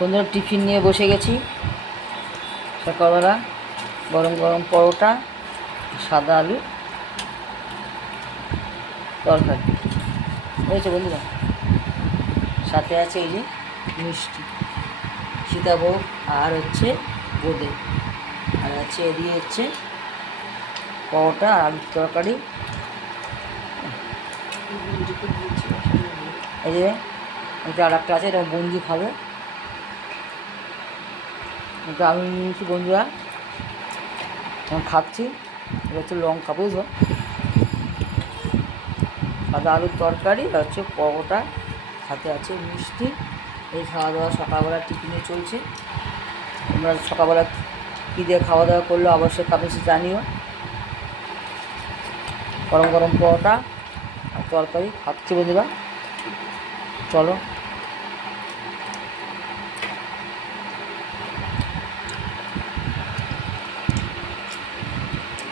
বন্ধুরা টিফিন নিয়ে বসে গেছি। সকালবেলা গরম গরম পরোটা, সাদা আলু তরকারি হয়েছে বন্ধুরা। সাথে আছে এই যে মিষ্টি, সীতাভোগ আর হচ্ছে বোঁদে, আর আছে এদিকে হচ্ছে পরোটা আর আলুর তরকারি। এই যে এটা আর একটা আছে, এটা বঞ্জি খাবে। এটা আমি নিয়েছি বন্ধুরা, এখন খাচ্ছি। এটা হচ্ছে লঙ্কা, বুঝলো, সাদা আলুর তরকারি আর হচ্ছে পরোটা, সাথে আছে মিষ্টি। এই খাওয়া দাওয়া সকালবেলা টিফিনে চলছে। তোমরা সকালবেলা কী দিয়ে খাওয়া দাওয়া করলো অবশ্যই কমেন্টসে জানিও। গরম গরম পরোটা আর তরকারি খাচ্ছি বন্ধুরা। চলো।